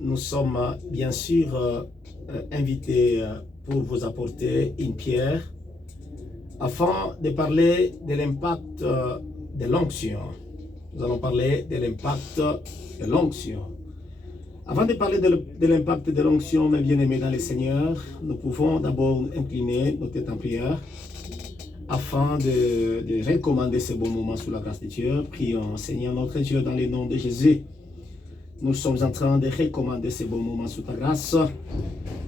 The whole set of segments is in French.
nous sommes bien sûr invités pour vous apporter une pierre afin de parler de l'impact de l'onction. Nous allons parler de l'impact de l'onction. Avant de parler de l'impact de l'onction, mes bien-aimés dans le Seigneur, nous pouvons d'abord incliner nos têtes en prière afin de recommander ce bon moment sous la grâce de Dieu. Prions, Seigneur notre Dieu, dans le nom de Jésus. Nous sommes en train de recommander ce bon moment sous ta grâce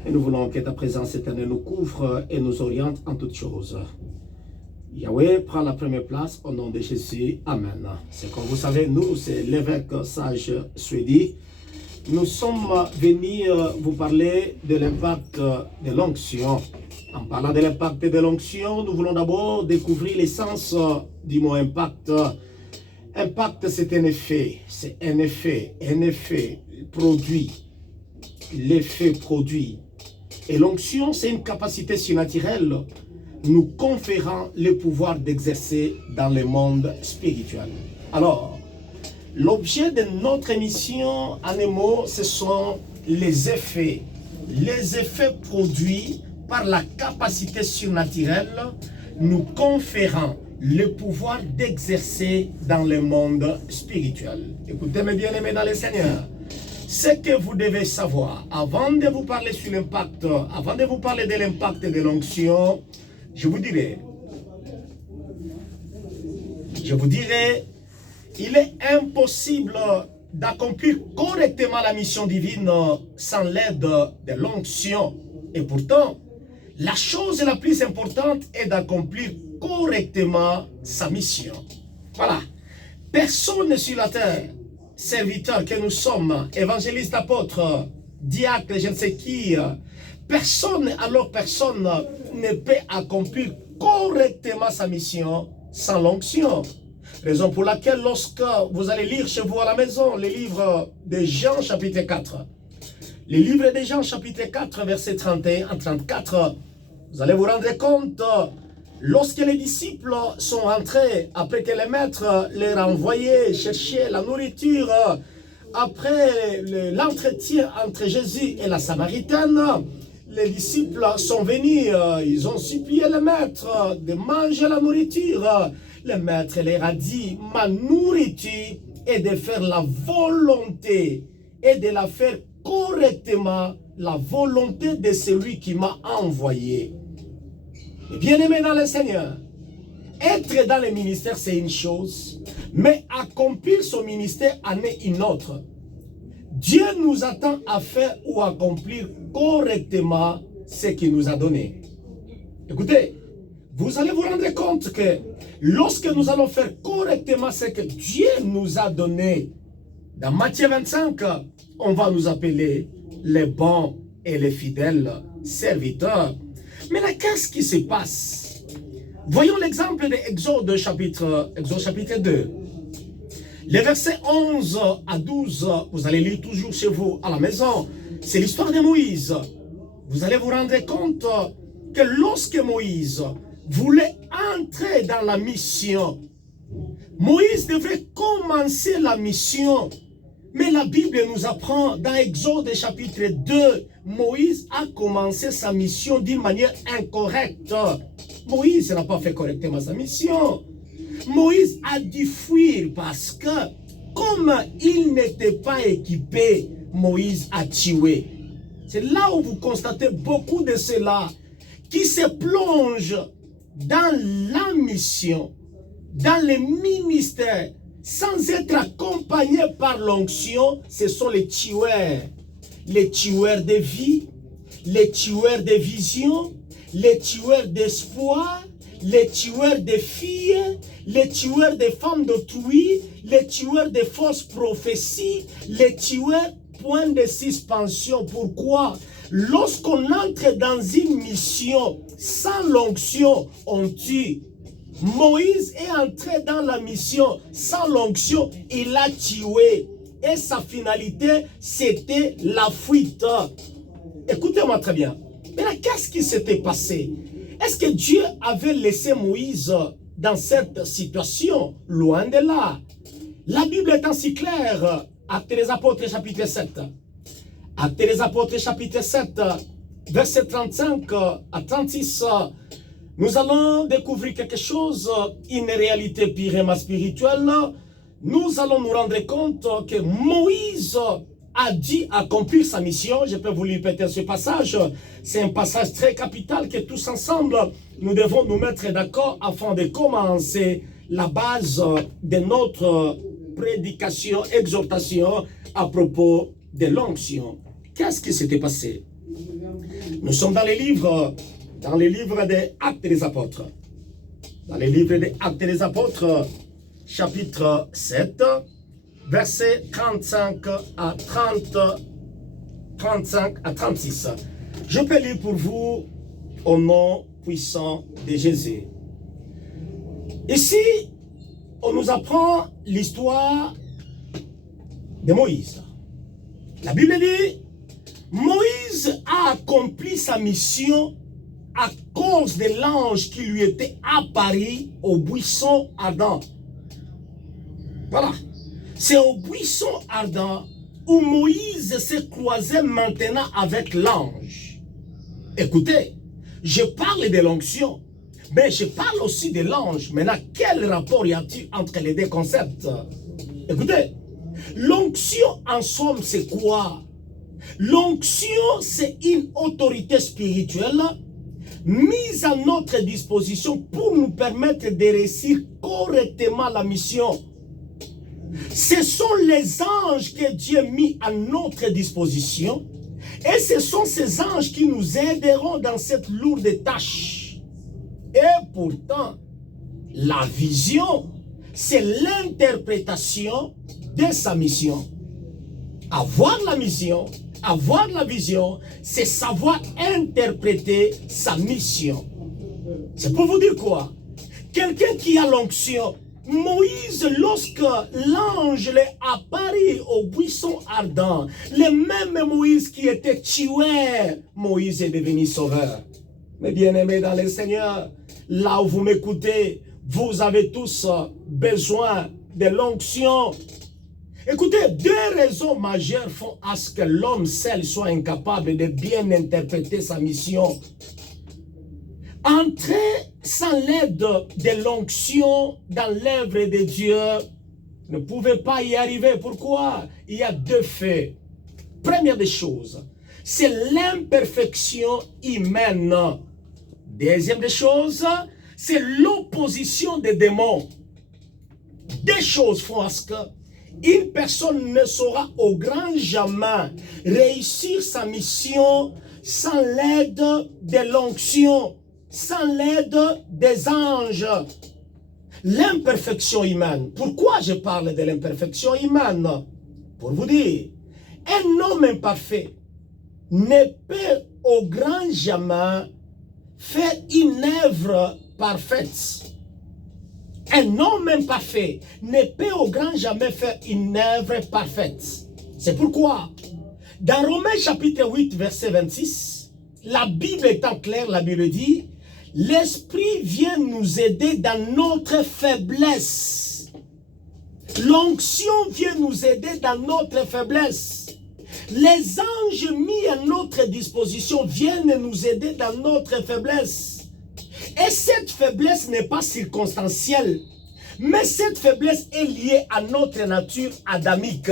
et nous voulons que ta présence éternelle nous couvre et nous oriente en toutes choses. Yahweh prend la première place au nom de Jésus. Amen. C'est comme vous savez, nous, c'est l'évêque sage Swedi. Nous sommes venus vous parler de l'impact de l'onction. En parlant de l'impact de l'onction, nous voulons d'abord découvrir l'essence du mot impact. Impact, c'est un effet, produit, l'effet produit. Et l'onction, c'est une capacité surnaturelle nous conférant le pouvoir d'exercer dans le monde spirituel. Alors, l'objet de notre émission, en un mot, ce sont les effets produits par la capacité surnaturelle nous conférant le pouvoir d'exercer dans le monde spirituel. Écoutez mes bien-aimés dans le Seigneur, ce que vous devez savoir, avant de vous parler sur l'impact, avant de vous parler de l'impact de l'onction, je vous dirais, il est impossible d'accomplir correctement la mission divine sans l'aide de l'onction. Et pourtant, la chose la plus importante est d'accomplir correctement sa mission. Voilà. Personne sur la terre, serviteurs que nous sommes, évangélistes, apôtres, diacres, je ne sais qui, personne ne peut accomplir correctement sa mission sans l'onction. Raison pour laquelle lorsque vous allez lire chez vous à la maison le livre de Jean chapitre 4, le livre de Jean chapitre 4 verset 31 à 34, vous allez vous rendre compte, lorsque les disciples sont rentrés, après que les maîtres les renvoyaient chercher la nourriture, après l'entretien entre Jésus et la Samaritaine, les disciples sont venus, ils ont supplié le maître de manger la nourriture. Le maître leur a dit, ma nourriture est de faire la volonté et de la faire correctement, la volonté de celui qui m'a envoyé. Bien-aimé dans le Seigneur, être dans le ministère c'est une chose, mais accomplir son ministère en est une autre. Dieu nous attend à faire ou accomplir correctement ce qu'il nous a donné. Écoutez, vous allez vous rendre compte que lorsque nous allons faire correctement ce que Dieu nous a donné, dans Matthieu 25, on va nous appeler les bons et les fidèles serviteurs. Mais là, qu'est-ce qui se passe? Voyons l'exemple d'Exode chapitre 2. Les versets 11 à 12, vous allez lire toujours chez vous à la maison. C'est l'histoire de Moïse. Vous allez vous rendre compte que lorsque Moïse voulait entrer dans la mission, Moïse devrait commencer la mission. Mais la Bible nous apprend dans Exode chapitre 2, Moïse a commencé sa mission d'une manière incorrecte. Moïse n'a pas fait correctement sa mission. Moïse a dû fuir parce que, comme il n'était pas équipé, Moïse a tué. C'est là où vous constatez beaucoup de ceux-là qui se plongent dans la mission, dans le ministère, sans être accompagnés par l'onction. Ce sont les tueurs de vie, les tueurs de vision, les tueurs d'espoir, les tueurs de filles, les tueurs de femmes d'autrui, les tueurs de fausses prophéties, les tueurs point de suspension. Pourquoi? Lorsqu'on entre dans une mission sans l'onction, on tue. Moïse est entré dans la mission sans l'onction, il a tué. Et sa finalité, c'était la fuite. Écoutez-moi très bien. Mais là, qu'est-ce qui s'était passé? Est-ce que Dieu avait laissé Moïse dans cette situation? Loin de là. La Bible est ainsi claire. Actes des Apôtres, chapitre 7. Actes des Apôtres, chapitre 7, verset 35 à 36, nous allons découvrir quelque chose, une réalité purement spirituelle. Nous allons nous rendre compte que Moïse a dû accomplir sa mission. Je peux vous répéter ce passage. C'est un passage très capital que tous ensemble, nous devons nous mettre d'accord afin de commencer la base de notre prédication, exhortation à propos de l'onction. Qu'est-ce qui s'était passé? Nous sommes dans les livres des Actes des Apôtres. Dans les livres des Actes des Apôtres, chapitre 7, versets 35 à 36. Je peux lire pour vous au nom puissant de Jésus. Ici, on nous apprend l'histoire de Moïse. La Bible dit, Moïse a accompli sa mission à cause de l'ange qui lui était apparu au buisson ardent. Voilà. C'est au buisson ardent où Moïse s'est croisé maintenant avec l'ange. Écoutez, je parle de l'onction, mais je parle aussi de l'ange. Maintenant, quel rapport y a-t-il entre les deux concepts? Écoutez, l'onction en somme, c'est quoi? L'onction, c'est une autorité spirituelle mise à notre disposition pour nous permettre de réussir correctement la mission. Ce sont les anges que Dieu a mis à notre disposition et ce sont ces anges qui nous aideront dans cette lourde tâche. Et pourtant, la vision, c'est l'interprétation de sa mission. Avoir la mission, avoir la vision, c'est savoir interpréter sa mission. C'est pour vous dire quoi? Quelqu'un qui a l'onction, Moïse, lorsque l'ange l'est apparu au buisson ardent, le même Moïse qui était tué, Moïse est devenu sauveur. Mes bien-aimés dans le Seigneur, là où vous m'écoutez, vous avez tous besoin de l'onction. Écoutez, deux raisons majeures font à ce que l'homme seul soit incapable de bien interpréter sa mission. Entrer sans l'aide de l'onction dans l'œuvre de Dieu, ne pouvait pas y arriver. Pourquoi? Il y a deux faits. Première des choses, c'est l'imperfection humaine. Deuxième des choses, c'est l'opposition des démons. Deux choses font à ce que une personne ne saura au grand jamais réussir sa mission sans l'aide de l'onction, sans l'aide des anges. L'imperfection humaine. Pourquoi je parle de l'imperfection humaine? Pour vous dire, un homme imparfait ne peut au grand jamais faire une œuvre parfaite. Un homme imparfait ne peut au grand jamais faire une œuvre parfaite. C'est pourquoi, dans Romains chapitre 8, verset 26, la Bible étant claire, la Bible dit, l'Esprit vient nous aider dans notre faiblesse. L'onction vient nous aider dans notre faiblesse. Les anges mis à notre disposition viennent nous aider dans notre faiblesse. Et cette faiblesse n'est pas circonstancielle, mais cette faiblesse est liée à notre nature adamique.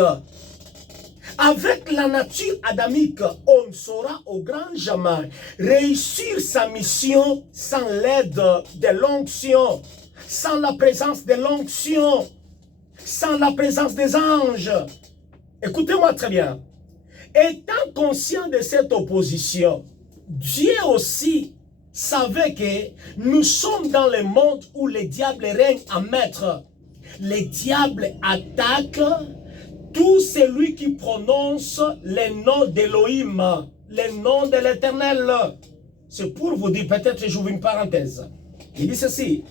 Avec la nature adamique, on ne saura au grand jamais réussir sa mission sans l'aide de l'onction, sans la présence de l'onction, sans la présence des anges. Écoutez-moi très bien. Étant conscient de cette opposition, Dieu aussi savait que nous sommes dans le monde où le diable règne en maître. Le diable attaque tout celui qui prononce le nom d'Élohim, le nom de l'Éternel. C'est pour vous dire, peut-être j'ouvre une parenthèse. Il dit ceci,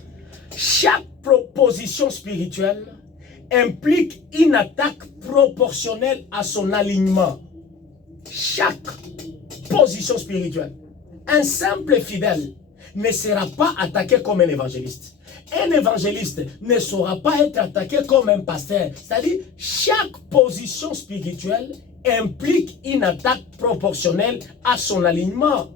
chaque proposition spirituelle implique une attaque proportionnelle à son alignement. Chaque position spirituelle. Un simple fidèle ne sera pas attaqué comme un évangéliste. Un évangéliste ne saura pas être attaqué comme un pasteur. C'est-à-dire, chaque position spirituelle implique une attaque proportionnelle à son alignement.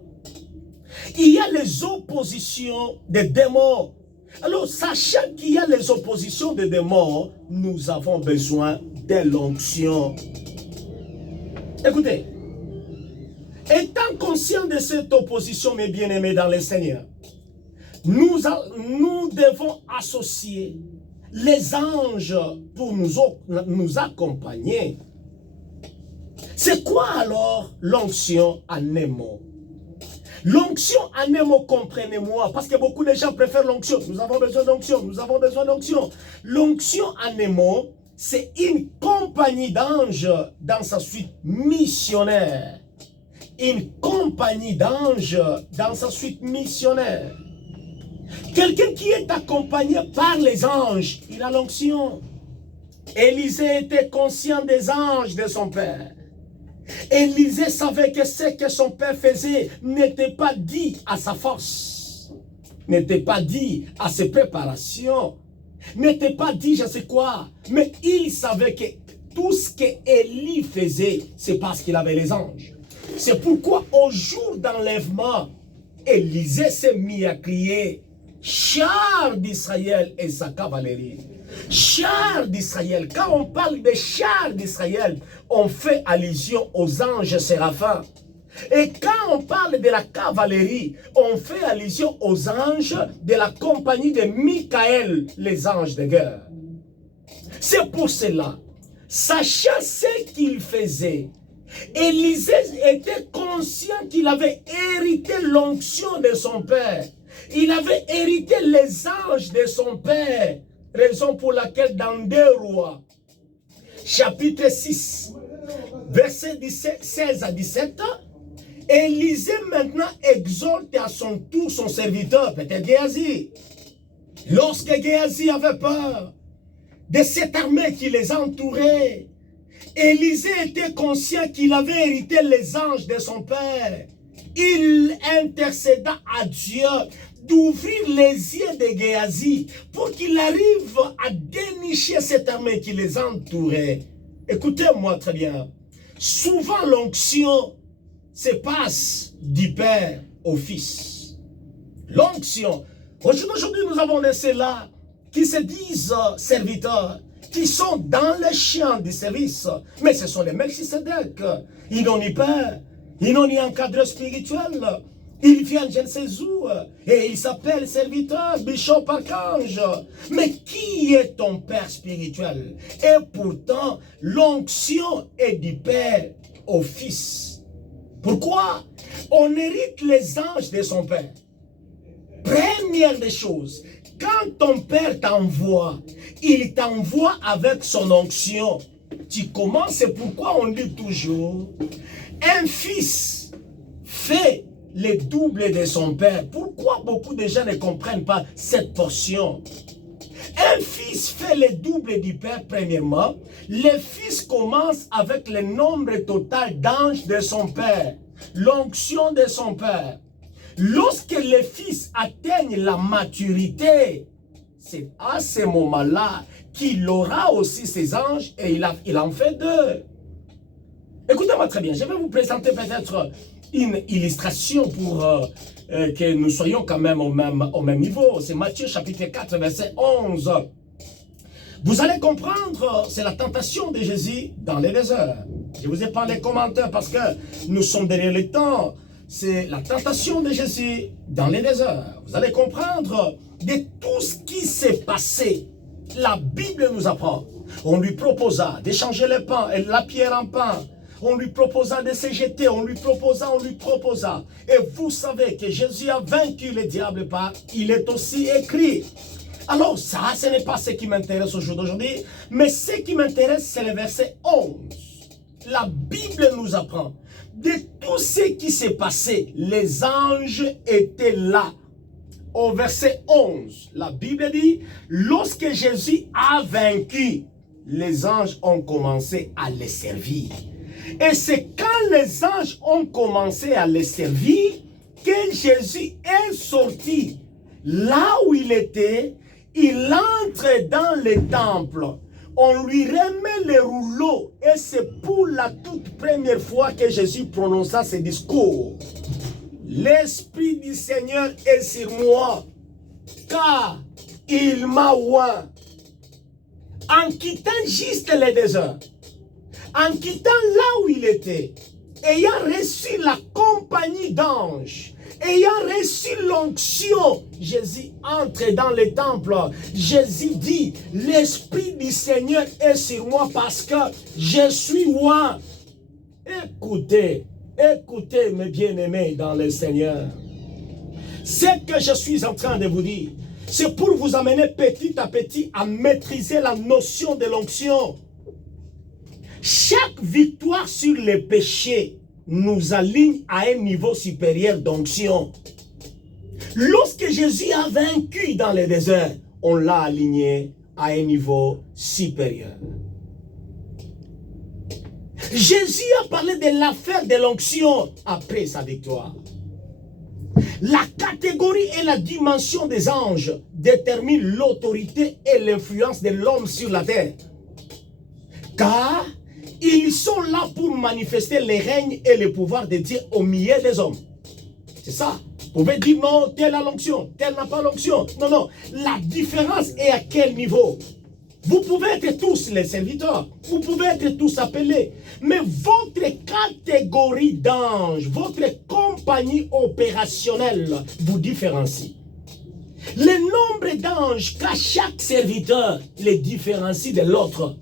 Il y a les oppositions des démons. Alors, sachant qu'il y a les oppositions des démons, nous avons besoin de l'onction. Écoutez, étant conscient de cette opposition, mes bien-aimés dans le Seigneur, nous devons associer les anges pour nous accompagner. C'est quoi alors l'onction anémo? L'onction anémo, comprenez-moi, parce que beaucoup de gens préfèrent l'onction. Nous avons besoin d'onction, nous avons besoin d'onction. L'onction anémo, c'est une compagnie d'anges dans sa suite missionnaire. Une compagnie d'anges dans sa suite missionnaire. Quelqu'un qui est accompagné par les anges, il a l'onction. Élisée était conscient des anges de son père. Élisée savait que ce que son père faisait n'était pas dit à sa force, n'était pas dit à ses préparations, n'était pas dit je sais quoi, mais il savait que tout ce que Élie faisait, c'est parce qu'il avait les anges. C'est pourquoi au jour d'enlèvement, Élisée s'est mis à crier « Chars d'Israël et sa cavalerie ». Chars d'Israël. Quand on parle des chars d'Israël, on fait allusion aux anges séraphins. Et quand on parle de la cavalerie, on fait allusion aux anges de la compagnie de Michael, les anges de guerre. C'est pour cela, sachant ce qu'il faisait, Élisée était conscient qu'il avait hérité l'onction de son père. Il avait hérité les anges de son père. Raison pour laquelle dans 2 Rois, chapitre 6, versets 16 à 17, Élisée maintenant exhorte à son tour son serviteur, peut-être Géasi. Lorsque Géasi avait peur de cette armée qui les entourait, Élisée était conscient qu'il avait hérité les anges de son père. Il intercéda à Dieu d'ouvrir les yeux de Géasi pour qu'il arrive à dénicher cette armée qui les entourait. Écoutez-moi très bien. Souvent l'onction se passe du père au fils. L'onction. Aujourd'hui, nous avons laissé là qui se disent serviteurs, qui sont dans le champ du service. Mais ce sont les Melchisedec. Ils n'ont ni père, ils n'ont ni encadreur spirituel. Ils viennent je ne sais où et ils s'appellent serviteurs, bishop, archange. Mais qui est ton père spirituel? Et pourtant, l'onction est du père au fils. Pourquoi? On hérite les anges de son père. Première des choses, quand ton père t'envoie, il t'envoie avec son onction. Tu commences, c'est pourquoi on dit toujours, un fils fait le double de son père. Pourquoi beaucoup de gens ne comprennent pas cette portion? Un fils fait le double du père, premièrement. Le fils commence avec le nombre total d'anges de son père, l'onction de son père. Lorsque le fils atteigne la maturité, c'est à ce moment-là qu'il aura aussi ses anges et il en fait 2. Écoutez-moi très bien, je vais vous présenter peut-être une illustration pour que nous soyons quand même au même niveau. C'est Matthieu chapitre 4, verset 11. Vous allez comprendre, c'est la tentation de Jésus dans les déserts. Je vous ai pas les commentaires parce que nous sommes derrière le temps. C'est la tentation de Jésus dans les déserts. Vous allez comprendre de tout ce qui s'est passé. La Bible nous apprend. On lui proposa d'échanger le pain et la pierre en pain. On lui proposa de se jeter, on lui proposa. Et vous savez que Jésus a vaincu le diable par, il est aussi écrit. Alors ça, ce n'est pas ce qui m'intéresse au jour d'aujourd'hui, mais ce qui m'intéresse, c'est le verset 11. La Bible nous apprend de tout ce qui s'est passé. Les anges étaient là. Au verset 11, la Bible dit, lorsque Jésus a vaincu, les anges ont commencé à les servir. Et c'est quand les anges ont commencé à les servir que Jésus est sorti. Là où il était, il entre dans le temple. on lui remet les rouleaux. Et c'est pour la toute première fois que Jésus prononça ce discours. L'Esprit du Seigneur est sur moi, car il m'a oint. En quittant juste les déserts, en quittant là où il était, ayant reçu la compagnie d'anges, ayant reçu l'onction, Jésus entre dans le temple. Jésus dit, l'Esprit du Seigneur est sur moi parce que je suis oint. Écoutez, écoutez mes bien-aimés dans le Seigneur. Ce que je suis en train de vous dire, c'est pour vous amener petit à petit à maîtriser la notion de l'onction. Chaque victoire sur le péché nous aligne à un niveau supérieur d'onction. Lorsque Jésus a vaincu dans le désert, on l'a aligné à un niveau supérieur. Jésus a parlé de l'affaire de l'onction après sa victoire. La catégorie et la dimension des anges déterminent l'autorité et l'influence de l'homme sur la terre. Car ils sont là pour manifester les règnes et le pouvoir de Dieu au milieu des hommes. C'est ça. Vous pouvez dire non, tel a l'onction, tel n'a pas l'onction. Non, non. La différence est à quel niveau? Vous pouvez être tous les serviteurs, vous pouvez être tous appelés, mais votre catégorie d'anges, votre compagnie opérationnelle vous différencie. Le nombre d'anges qu'a chaque serviteur les différencie de l'autre.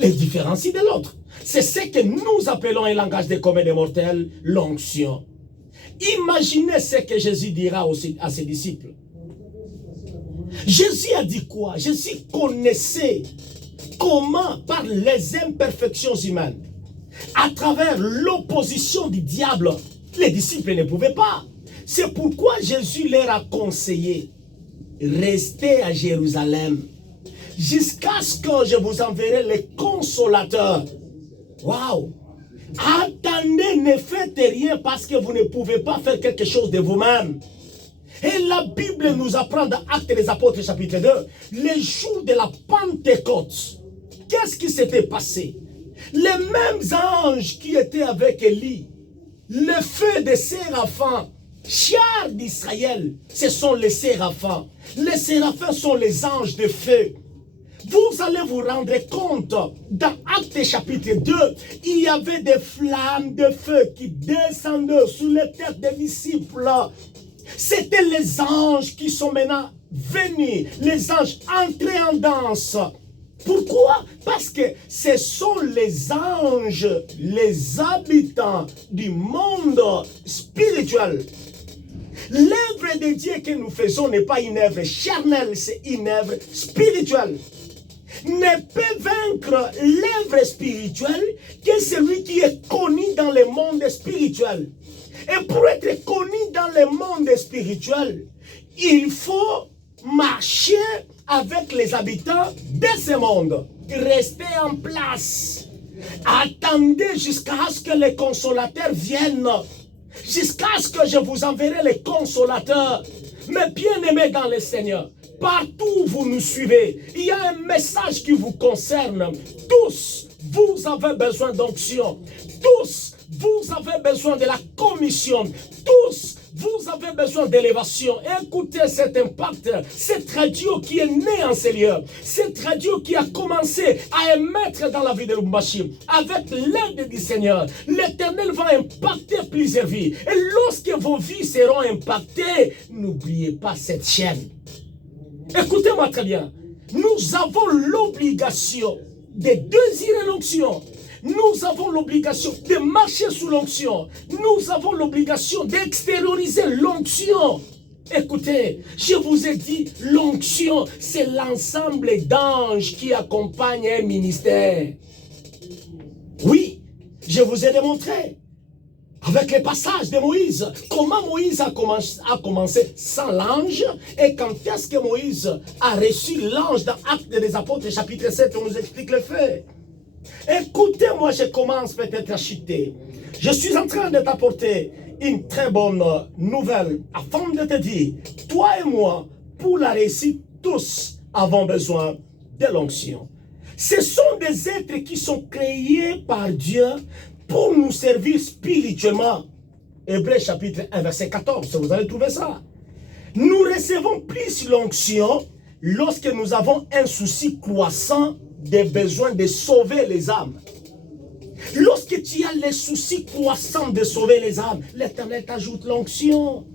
Les différencie de l'autre. C'est ce que nous appelons un langage de commun des mortels, l'onction. Imaginez ce que Jésus dira aussi à ses disciples. Jésus a dit quoi? Jésus connaissait comment, par les imperfections humaines, à travers l'opposition du diable, les disciples ne pouvaient pas. C'est pourquoi Jésus leur a conseillé, restez à Jérusalem, jusqu'à ce que je vous enverrai les consolateurs. Waouh! Attendez, ne faites rien parce que vous ne pouvez pas faire quelque chose de vous-même. Et la Bible nous apprend dans Actes des Apôtres chapitre 2, les jours de la Pentecôte. Qu'est-ce qui s'était passé? Les mêmes anges qui étaient avec Élie, le feu des séraphins, chars d'Israël, ce sont les séraphins. Les séraphins sont les anges de feu. Vous allez vous rendre compte, dans Actes chapitre 2, il y avait des flammes de feu qui descendaient sur les têtes des disciples. C'était les anges qui sont maintenant venus, les anges entrés en danse. Pourquoi? Parce que ce sont les anges, les habitants du monde spirituel. L'œuvre de Dieu que nous faisons n'est pas une œuvre charnelle, c'est une œuvre spirituelle. Ne peut vaincre l'œuvre spirituelle que celui qui est connu dans le monde spirituel. Et pour être connu dans le monde spirituel, il faut marcher avec les habitants de ce monde. Restez en place. Attendez jusqu'à ce que les consolateurs viennent. Jusqu'à ce que je vous enverrai les consolateurs. Mes bien-aimés dans le Seigneur, partout où vous nous suivez, il y a un message qui vous concerne. Tous, vous avez besoin d'onction. Tous, vous avez besoin de la commission. Tous, vous avez besoin d'élévation. Écoutez cet impact, cette radio qui est née en ces lieux, cette radio qui a commencé à émettre dans la vie de Lubumbashi, avec l'aide du Seigneur, l'Éternel va impacter plusieurs vies. Et lorsque vos vies seront impactées, n'oubliez pas cette chaîne. Écoutez-moi très bien. Nous avons l'obligation de désirer l'onction. Nous avons l'obligation de marcher sous l'onction. Nous avons l'obligation d'extérioriser l'onction. Écoutez, je vous ai dit, l'onction, c'est l'ensemble d'anges qui accompagnent un ministère. Oui, je vous ai démontré, avec les passages de Moïse, comment Moïse a commencé sans l'ange, et quand est-ce que Moïse a reçu l'ange dans Actes des Apôtres, chapitre 7, on nous explique le fait. Écoutez-moi, je commence peut-être à chuter. Je suis en train de t'apporter une très bonne nouvelle afin de te dire, toi et moi, pour la réussite, tous avons besoin de l'onction. Ce sont des êtres qui sont créés par Dieu pour nous servir spirituellement. Hébreux chapitre 1, verset 14, vous allez trouver ça. Nous recevons plus l'onction lorsque nous avons un souci croissant des besoins de sauver les âmes. Lorsque tu as les soucis croissants de sauver les âmes, l'Éternel t'ajoute l'onction.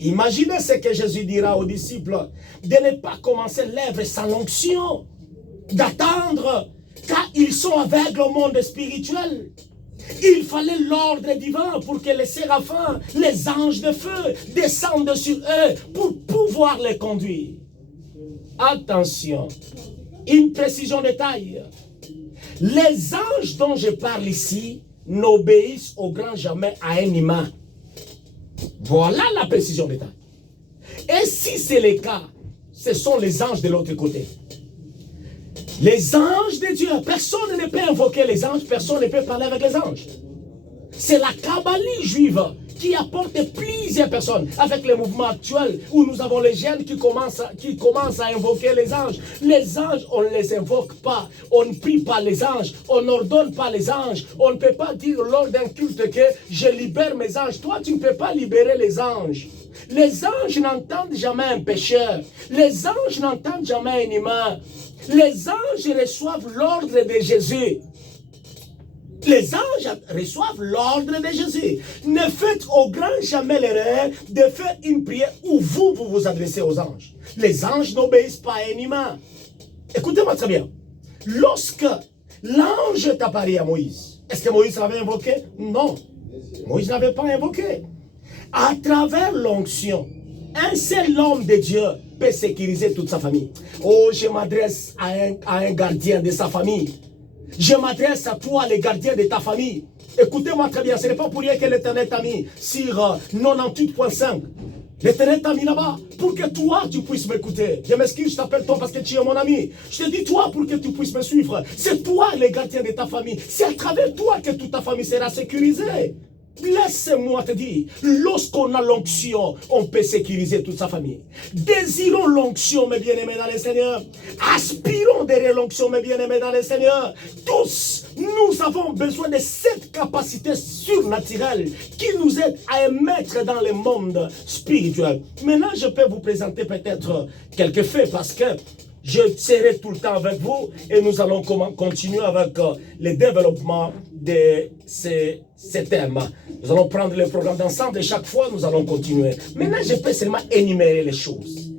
Imaginez ce que Jésus dira aux disciples, de ne pas commencer l'œuvre sans l'onction, d'attendre, car ils sont aveugles au monde spirituel. Il fallait l'ordre divin pour que les séraphins, les anges de feu descendent sur eux pour pouvoir les conduire. Attention, une précision de taille. Les anges dont je parle ici n'obéissent au grand jamais à un humain. Voilà la précision de taille. Et si c'est le cas, ce sont les anges de l'autre côté. Les anges de Dieu, personne ne peut invoquer les anges, personne ne peut parler avec les anges. C'est la Kabbalique juive qui apporte plusieurs personnes avec le mouvement actuel où nous avons les jeunes qui commencent à invoquer les anges. Les anges, on ne les invoque pas, on ne prie pas les anges, on n'ordonne pas les anges. On ne peut pas dire lors d'un culte que je libère mes anges. Toi, tu ne peux pas libérer les anges. Les anges n'entendent jamais un pécheur. Les anges n'entendent jamais un humain. Les anges reçoivent l'ordre de Jésus. Les anges reçoivent l'ordre de Jésus. Ne faites au grand jamais l'erreur de faire une prière où vous vous adressez aux anges. Les anges n'obéissent pas à un humain. Écoutez-moi très bien. Lorsque l'ange est apparu à Moïse, est-ce que Moïse l'avait invoqué? Non. Moïse n'avait pas invoqué. À travers l'onction, un seul homme de Dieu peut sécuriser toute sa famille. Oh, je m'adresse à un gardien de sa famille. Je m'adresse à toi, les gardiens de ta famille. Écoutez-moi très bien, ce n'est pas pour rien que l'Éternel t'a mis sur 98.5. L'Éternel t'a mis là-bas pour que toi, tu puisses m'écouter. Je m'excuse, je t'appelle toi parce que tu es mon ami. Je te dis toi pour que tu puisses me suivre. C'est toi, les gardiens de ta famille. C'est à travers toi que toute ta famille sera sécurisée. Laisse-moi te dire, lorsqu'on a l'onction, on peut sécuriser toute sa famille. Désirons l'onction, mes bien-aimés dans le Seigneur. Aspirons derrière l'onction, mes bien-aimés dans le Seigneur. Tous, nous avons besoin de cette capacité surnaturelle qui nous aide à émettre dans le monde spirituel. Maintenant, je peux vous présenter peut-être quelques faits parce que je serai tout le temps avec vous et nous allons continuer avec le développement de ces thèmes. Nous allons prendre le programme d'ensemble et chaque fois nous allons continuer. Maintenant, je peux seulement énumérer les choses.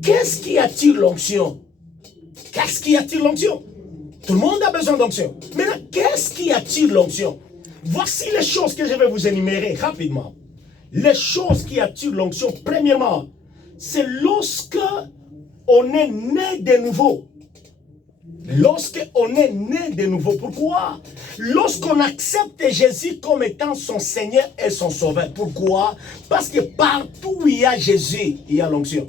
Qu'est-ce qui attire l'onction? Qu'est-ce qui attire l'onction? Tout le monde a besoin d'onction. Maintenant, qu'est-ce qui attire l'onction? Voici les choses que je vais vous énumérer rapidement. Les choses qui attirent l'onction, premièrement, c'est lorsque on est né de nouveau. Lorsqu'on est né de nouveau. Pourquoi? Lorsqu'on accepte Jésus comme étant son Seigneur et son Sauveur. Pourquoi? Parce que partout où il y a Jésus, il y a l'onction.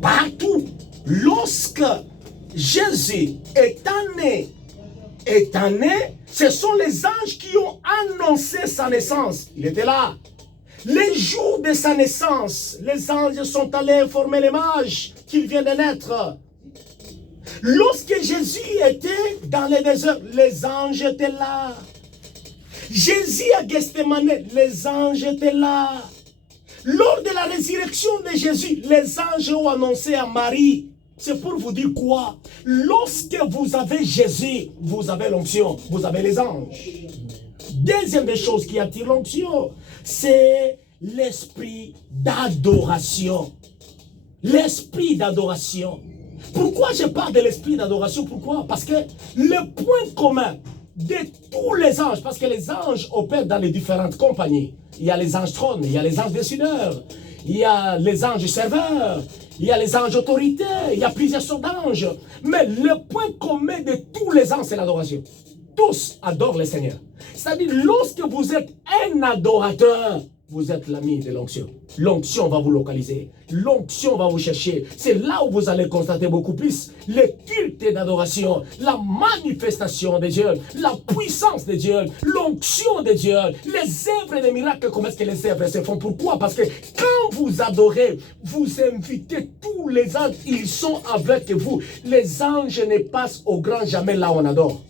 Partout. Lorsque Jésus est né, ce sont les anges qui ont annoncé sa naissance. Il était là. Les jours de sa naissance, les anges sont allés informer les mages qu'il vient de naître. Lorsque Jésus était dans le désert, les anges étaient là. Jésus à Gethsémane, les anges étaient là. Lors de la résurrection de Jésus, les anges ont annoncé à Marie. C'est pour vous dire quoi? Lorsque vous avez Jésus, vous avez l'onction, vous avez les anges. Deuxième des choses qui attire l'onction, c'est l'esprit d'adoration. L'esprit d'adoration. Pourquoi je parle de l'esprit d'adoration? Pourquoi? Parce que le point commun de tous les anges, parce que les anges opèrent dans les différentes compagnies. Il y a les anges trônes, il y a les anges décideurs, il y a les anges serveurs, il y a les anges autorités, il y a plusieurs sortes d'anges. Mais le point commun de tous les anges, c'est l'adoration. Tous adorent le Seigneur. C'est-à-dire, lorsque vous êtes un adorateur, vous êtes l'ami de l'onction. L'onction va vous localiser. L'onction va vous chercher. C'est là où vous allez constater beaucoup plus le culte d'adoration, la manifestation de Dieu, la puissance de Dieu, l'onction de Dieu, les œuvres des miracles. Comment est-ce que les œuvres se font? Pourquoi? Parce que quand quand vous adorez, vous invitez tous les anges, ils sont avec vous. Les anges ne passent au grand jamais là où on adore.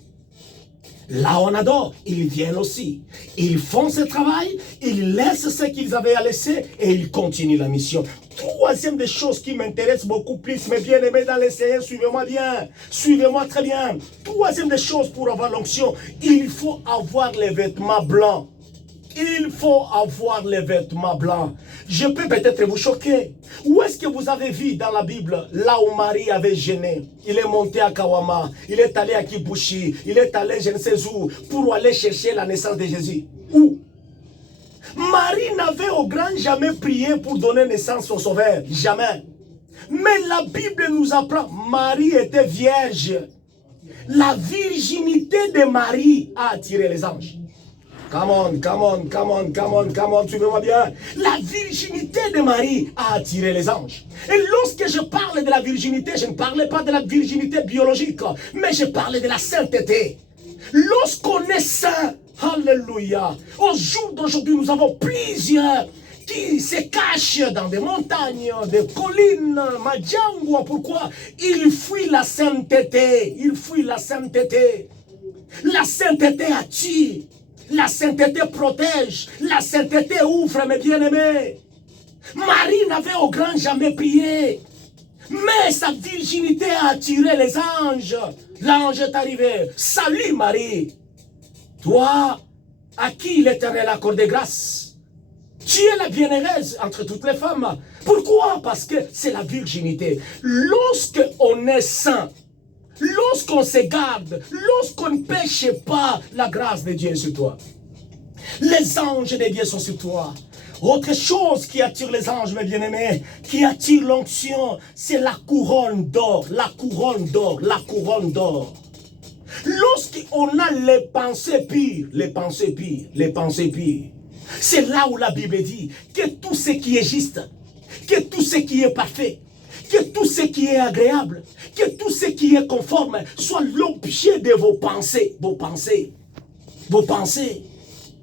Là on adore, ils viennent aussi. Ils font ce travail, ils laissent ce qu'ils avaient à laisser et ils continuent la mission. Troisième des choses qui m'intéresse beaucoup plus, mes bien-aimés dans les Seigneurs, suivez-moi bien, suivez-moi très bien. Troisième des choses pour avoir l'onction, il faut avoir les vêtements blancs. Il faut avoir les vêtements blancs. Je peux peut-être vous choquer. Où est-ce que vous avez vu dans la Bible, là où Marie avait gêné? Il est monté à Kawama, il est allé à Kibushi, il est allé je ne sais où, pour aller chercher la naissance de Jésus. Où? Marie n'avait au grand jamais prié pour donner naissance au Sauveur. Jamais. Mais la Bible nous apprend, Marie était vierge. La virginité de Marie a attiré les anges. Come on, come on, come on, come on, come on, suivez-moi bien. La virginité de Marie a attiré les anges. Et lorsque je parle de la virginité, je ne parlais pas de la virginité biologique, mais je parlais de la sainteté. Lorsqu'on est saint, alléluia, au jour d'aujourd'hui, nous avons plusieurs qui se cachent dans des montagnes, des collines, Madjangwa. Pourquoi? Ils fuient la sainteté. Ils fuient la sainteté. La sainteté attire. La sainteté protège. La sainteté ouvre, mes bien-aimés. Marie n'avait au grand jamais prié. Mais sa virginité a attiré les anges. L'ange est arrivé. Salut Marie. Toi, à qui l'Éternel accorde grâce. Tu es la bienheureuse entre toutes les femmes. Pourquoi? Parce que c'est la virginité. Lorsqu'on est saint, lorsqu'on se garde, lorsqu'on ne pêche pas, la grâce de Dieu est sur toi. Les anges de Dieu sont sur toi. Autre chose qui attire les anges, mes bien-aimés, qui attire l'onction, c'est la couronne d'or, la couronne d'or, la couronne d'or. Lorsqu'on a les pensées pires, les pensées pires, les pensées pires, c'est là où la Bible dit que tout ce qui est juste, que tout ce qui est parfait, que tout ce qui est agréable, que tout ce qui est conforme soit l'objet de vos pensées, vos pensées, vos pensées.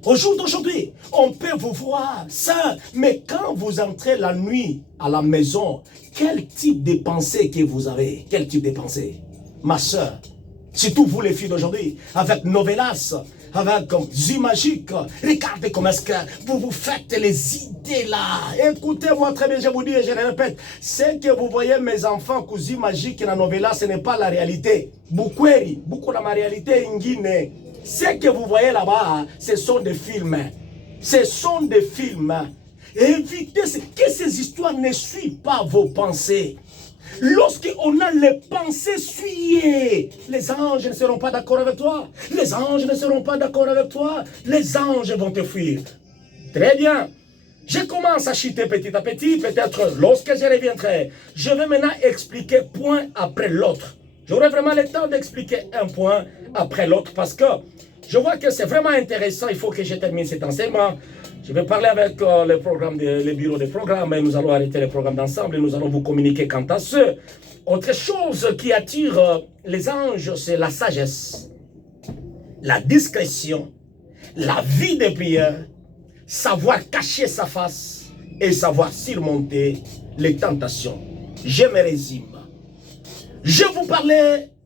Au jour d'aujourd'hui, on peut vous voir ça, mais quand vous entrez la nuit à la maison, quel type de pensée que vous avez? Quel type de pensée? Ma soeur, surtout vous les filles d'aujourd'hui, avec Novelas, avec Zi Magique, regardez comment est-ce que vous vous faites les idées là. Écoutez-moi très bien, je vous dis et je le répète, ce que vous voyez mes enfants, Zi Magique et la Novela, ce n'est pas la réalité. Beaucoup la réalité ingine. Ce que vous voyez là-bas, ce sont des films. Ce sont des films. Évitez que ces histoires ne suivent pas vos pensées. Lorsqu'on a les pensées souillées, les anges ne seront pas d'accord avec toi. Les anges ne seront pas d'accord avec toi. Les anges vont te fuir. Très bien. Je commence à chuter petit à petit. Peut-être lorsque je reviendrai, je vais maintenant expliquer point après l'autre. J'aurai vraiment le temps d'expliquer un point après l'autre parce que je vois que c'est vraiment intéressant. Il faut que je termine cet enseignement. Je vais parler avec le bureau des programmes et nous allons arrêter les programmes d'ensemble et nous allons vous communiquer quant à ce. Autre chose qui attire les anges, c'est la sagesse, la discrétion, la vie de prière, savoir cacher sa face et savoir surmonter les tentations. Je me résume. Je vous parlais